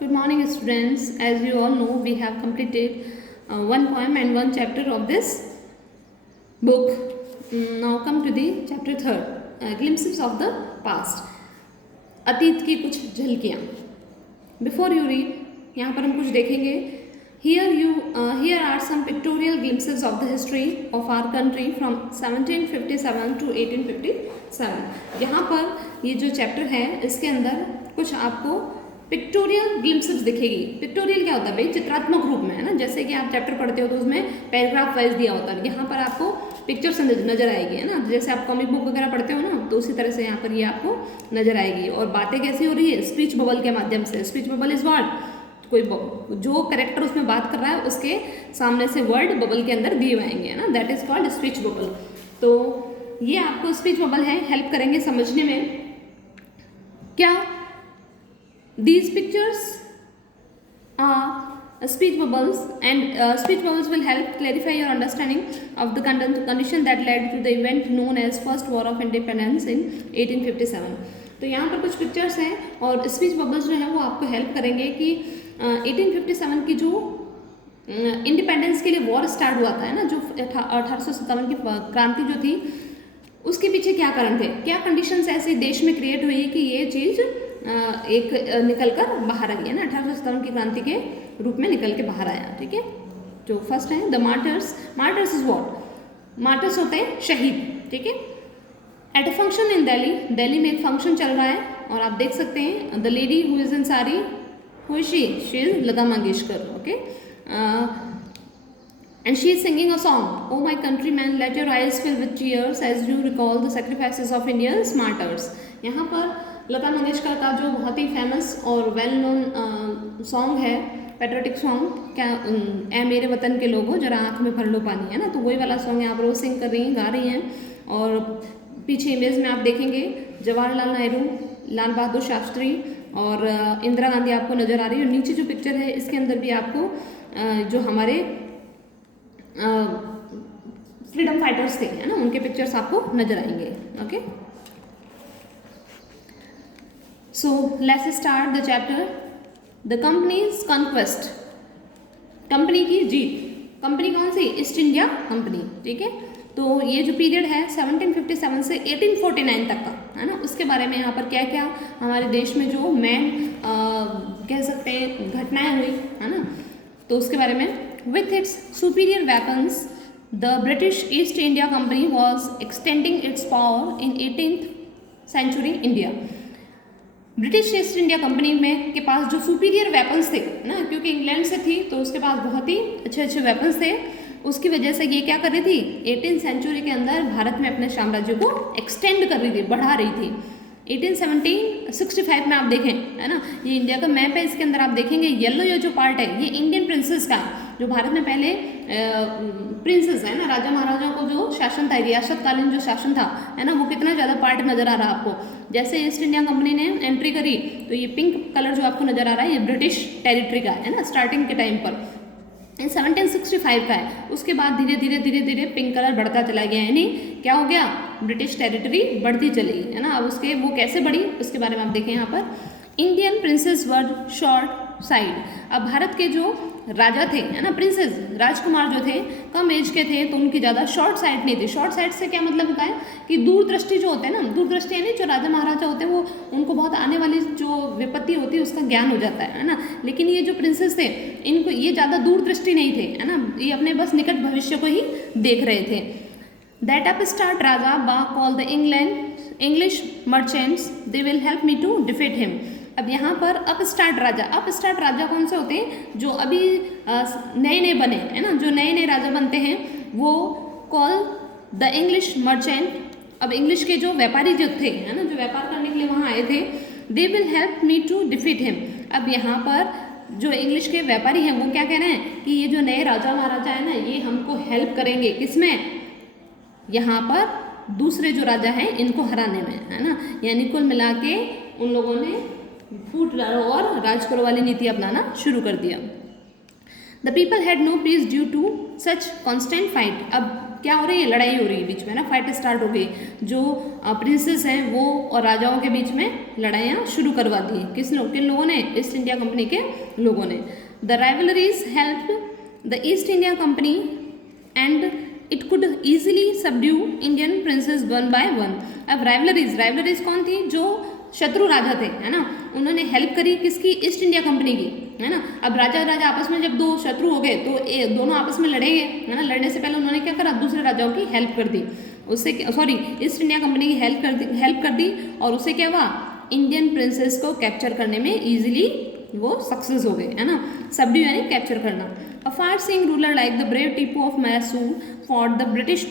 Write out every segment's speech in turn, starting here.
Good morning, students. As you all know, we have completed one poem and one chapter of this book. Now come to the chapter third, glimpses of the past. अतीत की कुछ झलकियाँ. Before you read, यहाँ पर हम कुछ देखेंगे. Here are some pictorial glimpses of the history of our country from 1757 to 1857. यहाँ पर ये जो चैप्टर है इसके अंदर कुछ आपको पिक्टोरियल ग्लिम्सेस दिखेगी. पिक्टोरियल क्या होता है भाई? चित्रात्मक रूप में, है ना. जैसे कि आप चैप्टर पढ़ते हो तो उसमें पैराग्राफ वाइज दिया होता है. यहाँ पर आपको पिक्चर्स नजर आएगी, है ना. जैसे आप कॉमिक बुक वगैरह पढ़ते हो ना, तो उसी तरह से यहाँ पर ये आपको नजर आएगी. और बातें कैसी हो रही है? स्पीच बबल के माध्यम से. Speech bubble is what? कोई जो करेक्टर उसमें बात कर रहा है उसके सामने से वर्ड बबल के अंदर दिए आएंगे, है ना. That is called speech bubble. तो ये आपको स्पीच बबल है, हेल्प करेंगे समझने में. क्या these pictures are speech bubbles, and speech bubbles will help clarify your understanding of the condition that led to the event known as first war of independence in 1857. तो यहाँ पर कुछ pictures हैं और स्पीच बबल्स जो हैं वो आपको हेल्प करेंगे कि 1857 की जो इंडिपेंडेंस के लिए वॉर स्टार्ट हुआ था, है ना, जो 1857 की क्रांति जो थी उसके पीछे क्या कारण थे, क्या कंडीशंस ऐसे देश में क्रिएट हुई कि ये चीज़ एक निकल कर बाहर आई, है ना. 1857 की क्रांति के रूप में निकल के बाहर आया. ठीक है. जो फर्स्ट है the martyrs. Martyrs is what? Martyrs होते हैं शहीद. ठीक है. At a function in Delhi में एक फंक्शन चल रहा है और आप देख सकते हैं the lady who is in sari, who is she is Lata Mangeshkar. Okay. And she is singing a song. Oh my countrymen, let your eyes fill with tears as you recall the sacrifices of India's martyrs. यहाँ पर लता मंगेशकर का जो बहुत ही famous और well known song है, patriotic song, क्या ए मेरे वतन के लोगों जरा आँख में भर लो पानी, है ना. तो वही वाला सॉन्ग यहाँ पर वो सिंग कर रही हैं, गा रही हैं. और पीछे इमेज में आप देखेंगे जवाहरलाल नेहरू, लाल बहादुर शास्त्री और इंदिरा गांधी आपको नज़र आ रही है. और नीचे जो पिक्चर है इसके अंदर भी आपको जो हमारे फ्रीडम फाइटर्स थे, है ना, उनके पिक्चर्स आपको नजर आएंगे. Okay. So let's start the chapter. The companies conquest. Company की जीत. कंपनी कौन सी? East India company. ठीक है. तो ये जो पीरियड है 1757 से 1849 तक का, है ना, उसके बारे में यहाँ पर क्या क्या हमारे देश में जो मेन कह सकते हैं घटनाएं हुई, है ना, तो उसके बारे में. With its superior weapons, the British East India Company was extending its power in 18th century India. British east India company में के पास जो सुपीरियर वेपन्स थे ना, क्योंकि इंग्लैंड से थी तो उसके पास बहुत ही अच्छे अच्छे वेपन्स थे, उसकी वजह से ये क्या कर रही थी 18th सेंचुरी के अंदर भारत में अपने साम्राज्य को एक्सटेंड कर रही थी, बढ़ा रही थी. 1865 में आप देखें, है ना, ये इंडिया का मैप है, इसके अंदर आप देखेंगे येलो ये जो पार्ट है ये इंडियन प्रिंसेस का, जो भारत में पहले प्रिंसेस है ना, राजा महाराजाओं को जो शासन था, रियासतकालीन जो शासन था, है ना, वो कितना ज़्यादा पार्ट नज़र आ रहा है आपको. जैसे ईस्ट इंडिया कंपनी ने एंट्री करी तो ये पिंक कलर जो आपको नज़र आ रहा है ये ब्रिटिश टेरिटरी का है ना, स्टार्टिंग के टाइम पर 1765 का है. उसके बाद धीरे धीरे पिंक कलर बढ़ता चला गया, यानी क्या हो गया, ब्रिटिश टेरिटरी बढ़ती चली, है ना. अब उसके वो कैसे बढ़ी उसके बारे में आप देखें. यहाँ पर इंडियन प्रिंसेस वर शॉर्ट साइड. अब भारत के जो राजा थे, है ना, प्रिंसेस राजकुमार जो थे कम एज के थे तो उनकी ज़्यादा शॉर्ट साइड नहीं थी. शॉर्ट साइड से क्या मतलब होता है कि दूरदृष्टि जो होते हैं ना, दूरदृष्टि यानी जो राजा महाराजा होते हैं वो उनको बहुत आने वाली जो विपत्ति होती है उसका ज्ञान हो जाता है ना. लेकिन ये जो प्रिंसेस थे इनको ये ज़्यादा दूरदृष्टि नहीं थे, है ना, ये अपने बस निकट भविष्य को ही देख रहे थे. दैट अपस्टार्ट राजा बा call the English merchants, they will help me to defeat him. अब यहाँ पर अपस्टार्ट राजा कौन से होते हैं? जो अभी नए नए बने, है ना, जो नए नए राजा बनते हैं वो कॉल द इंग्लिश मर्चेंट. अब इंग्लिश के जो व्यापारी जो थे, है ना, जो व्यापार करने के लिए वहाँ आए थे, they will help me to defeat him. अब यहाँ पर जो इंग्लिश के व्यापारी हैं वो क्या कह रहे हैं कि ये जो नए राजा महाराजा है ना ये हमको हेल्प करेंगे. किसमें? यहाँ पर दूसरे जो राजा हैं इनको हराने में, है ना. यानी कुल मिला के उन लोगों ने फूट और राज करो वाली नीति अपनाना शुरू कर दिया. The people had no peace due to such constant fight. अब क्या हो रही है, लड़ाई हो रही है बीच में ना, फाइट स्टार्ट हो गई। जो प्रिंसेस हैं वो और राजाओं के बीच में लड़ाइयाँ शुरू करवा दी। किन लोगों ने, ईस्ट इंडिया कंपनी के लोगों ने। The rivalries help the East India company and it could easily subdue Indian princess one by one. अब राइवलरीज कौन थी, जो शत्रु राजा थे, है ना, उन्होंने हेल्प करी किसकी, ईस्ट इंडिया कंपनी की, है ना। अब राजा आपस में जब दो शत्रु हो गए तो दोनों आपस में लड़ेंगे, है ना। लड़ने से पहले उन्होंने क्या करा, दूसरे राजाओं की हेल्प कर दी, उससे ईस्ट इंडिया कंपनी की हेल्प कर दी और उससे क्या हुआ, इंडियन प्रिंसेस को कैप्चर करने में ईजिली वो सक्सेस हो गए, है ना। सबड्यू यानी कैप्चर करना। A far seeing ruler like the brave Tipu of Mysore for the British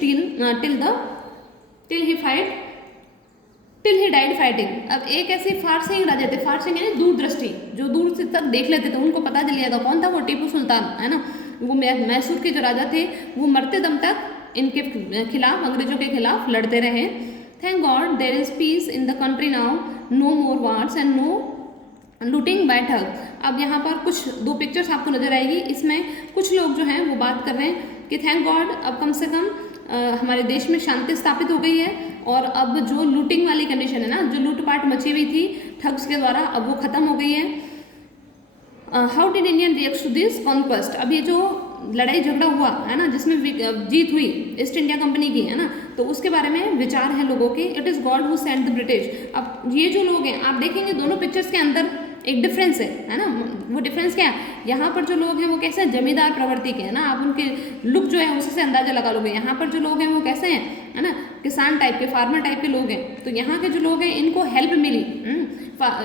till he died fighting. अब एक ऐसे फार सीइंग राजा थे, फार सीइंग यानी दूरदृष्टि, जो दूर से तक देख लेते थे, उनको पता चल गया था कौन था वो, टीपू सुल्तान, है ना। वो मैसूर के जो राजा थे वो मरते दम तक इनके खिलाफ, अंग्रेजों के खिलाफ लड़ते रहे। Thank God there is peace in the country now, no more wars and no looting by thug. अब यहाँ पर कुछ दो पिक्चर्स आपको नजर आएगी, इसमें कुछ लोग जो हैं वो बात कर रहे हैं कि थैंक गॉड अब कम से कम हमारे देश में शांति स्थापित हो गई है और अब जो लूटिंग वाली कंडीशन है ना, जो लूटपाट मची हुई थी ठग्स के द्वारा, अब वो खत्म हो गई है। How did Indian react to this conquest. अब ये जो लड़ाई झगड़ा हुआ है ना, जिसमें जीत हुई ईस्ट इंडिया कंपनी की, है ना, तो उसके बारे में विचार है लोगों के। It is God who sent the British. अब ये जो लोग हैं, आप देखेंगे दोनों पिक्चर्स के अंदर एक डिफरेंस है ना। वो डिफरेंस क्या है, यहाँ पर जो लोग हैं वो कैसे हैं, जमींदार प्रवृत्ति के, है ना। आप उनके लुक जो है उससे अंदाजा लगा लोगे। यहाँ पर जो लोग हैं वो कैसे हैं, है ना, किसान टाइप के, फार्मर टाइप के लोग हैं। तो यहाँ के जो लोग हैं इनको हेल्प मिली,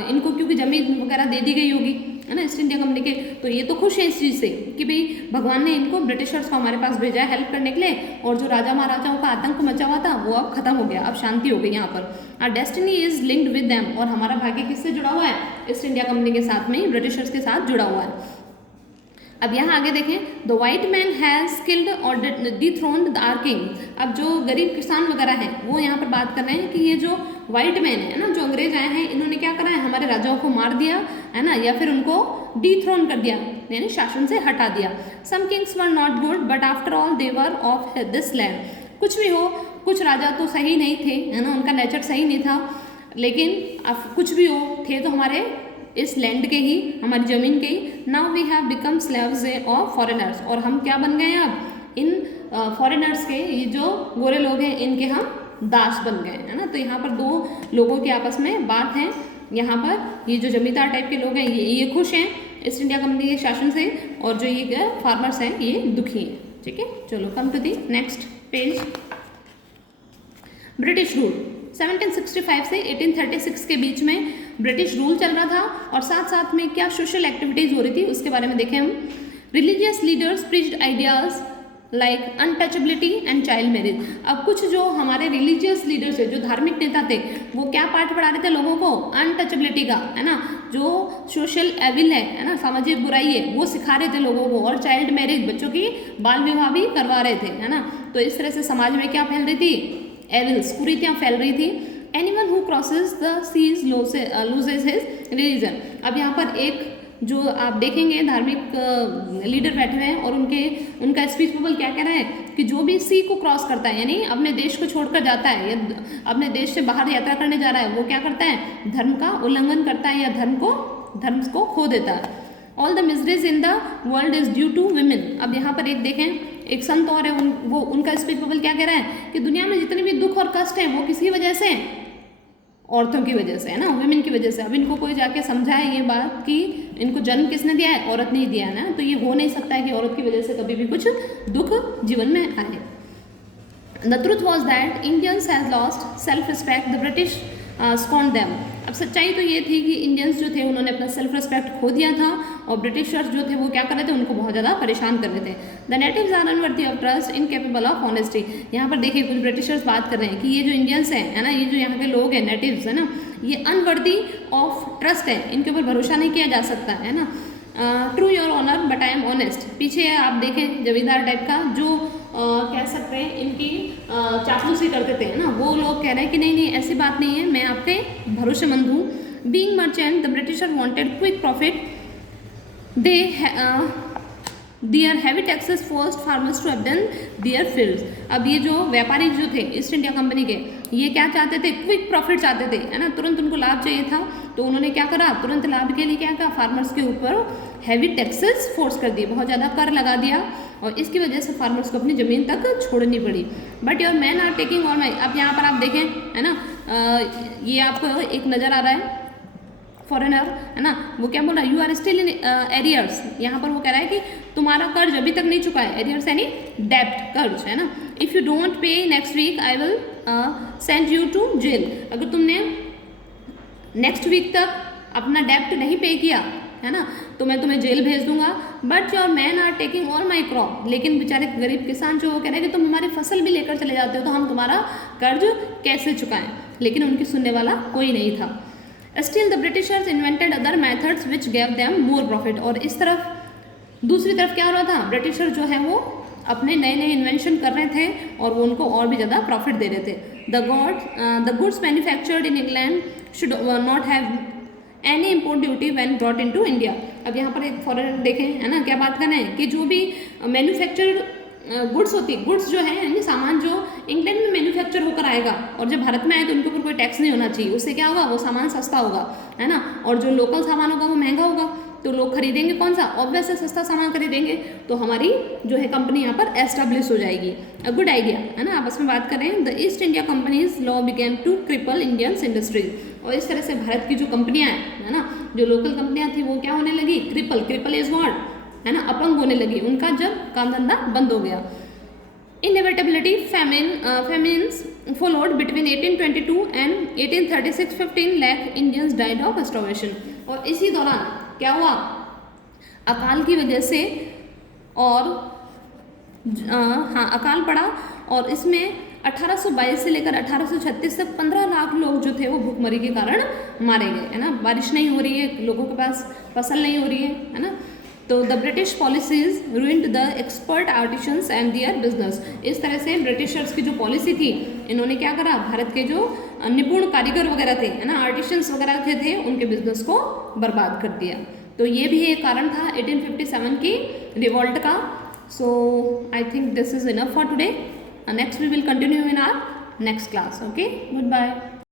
इनको क्योंकि जमीन वगैरह दे दी गई होगी, है ना, ईस्ट इंडिया कंपनी के, तो ये तो खुश है इस चीज़ से कि भाई भगवान ने इनको, ब्रिटिशर्स को हमारे पास भेजा है हेल्प करने के लिए, और जो राजा महाराजाओं का आतंक मचा हुआ था वो अब खत्म हो गया, अब शांति हो गई यहाँ पर। Our destiny is linked with them, और हमारा भाग्य किससे जुड़ा हुआ है, ईस्ट इंडिया कंपनी के साथ में, ब्रिटिशर्स के साथ जुड़ा हुआ है। अब यहाँ आगे देखें, the white man has killed और डिथ्रोन्ड द आवर किंग। अब जो गरीब किसान वगैरह हैं वो यहाँ पर बात कर रहे हैं कि ये जो वाइट मैन है ना, जो अंग्रेज आए हैं, इन्होंने क्या करा है, हमारे राजाओं को मार दिया, है ना, या फिर उनको डिथ्रोन कर दिया, यानी शासन से हटा दिया। Some kings were not good but after all they were of this land. कुछ भी हो, कुछ राजा तो सही नहीं थे, है ना, उनका नेचर सही नहीं था, लेकिन अब कुछ भी हो, थे तो हमारे इस लैंड के ही, हमारी ज़मीन के ही। Now we have become slaves of foreigners, और हम क्या बन गए हैं अब, इन फॉरेनर्स के, ये जो गोरे लोग हैं इनके हम दास बन गए, है ना। तो यहाँ पर दो लोगों की आपस में बात है। यहाँ पर ये जो जमींदार टाइप के लोग हैं ये खुश हैं ईस्ट इंडिया कंपनी के शासन से, और जो ये फार्मर्स हैं ये दुखी हैं। ठीक है, चलो come to the next page. British rule 1765 से 1836 के बीच में ब्रिटिश रूल चल रहा था, और साथ साथ में क्या सोशल एक्टिविटीज़ हो रही थी उसके बारे में देखें हम। Religious leaders preached ideas like untouchability and child marriage. अब कुछ जो हमारे रिलीजियस लीडर्स है, जो धार्मिक नेता थे, वो क्या पाठ पढ़ा रहे थे लोगों को, अनटचेबिलिटी का, है ना, जो सोशल एविल है ना, सामाजिक बुराई है, वो सिखा रहे थे लोगों को, और चाइल्ड मैरिज, बच्चों की बाल विवाह भी करवा रहे थे, है ना। तो इस तरह से समाज में क्या फैल रही थी, एविल्स, कुरीतियाँ फैल रही थी। Anyone who crosses the seas loses his religion. अब यहाँ पर एक जो आप देखेंगे धार्मिक लीडर बैठे हुए हैं, और उनका स्पीच बबल क्या कह रहा है कि जो भी सी को क्रॉस करता है, यानी अपने देश को छोड़कर जाता है या अपने देश से बाहर यात्रा करने जा रहा है, वो क्या करता है, धर्म का उल्लंघन करता है या धर्म को खो देता है। All the miseries in the world is due to women. अब यहाँ पर एक देखें, एक संत और है, वो उनका स्पीच बबल क्या कह रहा है कि दुनिया में जितने भी दुख और कष्ट हैं वो किसकी वजह से, औरतों की वजह से, है ना, वुमेन की वजह से। अब इनको कोई जाके समझाए ये बात कि इनको जन्म किसने दिया है, औरत ने दिया है ना, तो ये हो नहीं सकता है कि औरत की वजह से कभी भी कुछ दुख जीवन में आए। The truth was that Indians has lost self respect, the British scorned them. अब सच्चाई तो ये थी कि इंडियंस जो थे उन्होंने अपना सेल्फ रिस्पेक्ट खो दिया था, और ब्रिटिशर्स जो थे वो क्या कर रहे थे, उनको बहुत ज़्यादा परेशान कर रहे थे। The natives are unworthy of trust, incapable of honesty. यहाँ पर देखिए कुछ ब्रिटिशर्स बात कर रहे हैं कि ये जो इंडियंस हैं, है ना, ये जो यहाँ के लोग हैं नेटिव्स, है ना, ये अनवर्दी ऑफ ट्रस्ट है, इनके ऊपर भरोसा नहीं किया जा सकता, है ना। True your honour but I am honest. पीछे आप देखें जमींदार टाइप का जो कह सकते हैं इनकी चापलूसी करते थे, ना, वो लोग कह रहे हैं कि नहीं ऐसी बात नहीं है, मैं आप पे भरोसेमंद हूँ। Being merchant the Britisher wanted quick profit, they their heavy taxes forced farmers to abandon their fields. अब ये जो व्यापारी जो थे ईस्ट इंडिया कंपनी के, ये क्या चाहते थे? क्विक प्रॉफिट चाहते थे, है ना, तुरंत उनको लाभ चाहिए था। तो उन्होंने क्या करा? तुरंत लाभ के लिए क्या कहा? फार्मर्स के ऊपर हैवी टैक्सेस फोर्स कर दिए, बहुत ज़्यादा कर लगा दिया, और इसकी वजह से फार्मर्स को अपनी ज़मीन तक छोड़नी पड़ी। But your man are taking all my, अब यहाँ पर आप देखें, है ना, ये आपको एक नज़र आ रहा है फॉरेनर, है ना, वो क्या बोल रहा है? You are still in arrears. यहाँ पर वो कह रहा है कि तुम्हारा कर्ज अभी तक नहीं चुका है। एरियर्स यानी डेप्ट, कर्ज, है ना। If you don't pay next week I will send you to jail. अगर तुमने नेक्स्ट वीक तक अपना डेप्ट नहीं पे किया, है ना, तो मैं तुम्हें जेल भेज दूंगा। But your man are taking all my crop, लेकिन बेचारे गरीब किसान जो वो कह रहे हैं कि तुम हमारी फसल भी लेकर चले जाते हो तो हम तुम्हारा कर्ज कैसे चुकाएं। लेकिन उनकी सुनने वाला कोई नहीं था। Still the Britishers invented other methods which gave them more profit. और इस तरफ दूसरी तरफ क्या हो रहा था? ब्रिटिशर जो है वो अपने नए नए इन्वेंशन कर रहे थे और वो उनको और भी ज़्यादा प्रॉफिट दे रहे थे। The goods manufactured in England should not have any import duty when brought into India. अब यहाँ पर एक फॉरेनर देखें, है ना, क्या बात करना है कि जो भी मैन्युफैक्चर्ड गुड्स होती, गुड्स जो है यानी सामान जो इंग्लैंड में मैन्युफैक्चर होकर आएगा और जब भारत में आए तो उनके ऊपर कोई टैक्स नहीं होना चाहिए। उससे क्या होगा? वो सामान सस्ता होगा, है ना, और जो लोकल सामान होगा वो महंगा होगा। तो लोग खरीदेंगे कौन सा? ऑब्वियस है सस्ता सामान खरीदेंगे। तो हमारी जो है कंपनी यहाँ पर एस्टेब्लिश हो जाएगी। अ गुड आइडिया, है ना। आपस में बात करें, the East India company's law begin to cripple Indian industries. और इस तरह से भारत की जो कंपनियाँ हैं, है ना, जो लोकल कंपनियाँ थी वो क्या होने लगी? क्रिपल इज व्हाट, है ना, अपंग होने लगी। उनका जब काम धंधा बंद हो गया। Inevitability famines followed between 1822 and 1836, 15 lakh Indians died of starvation। और इसी दौरान क्या हुआ? अकाल की वजह से, और हाँ अकाल पड़ा, और इसमें 1822 से लेकर 1836 तक 15 लाख लोग जो थे वो भूखमरी के कारण मारे गए, है ना। बारिश नहीं हो रही है, लोगों के पास फसल नहीं हो रही है ना। तो the British policies ruined the expert artisans and their business. इस तरह से ब्रिटिशर्स की जो पॉलिसी थी, इन्होंने क्या करा? भारत के जो निपुण कारीगर वगैरह थे, है ना, आर्टिशंस वगैरह थे, उनके बिजनेस को बर्बाद कर दिया। तो ये भी एक कारण था 1857 की रिवॉल्ट का। So I think this is enough for today. Next we will continue in our next class. Okay, good bye.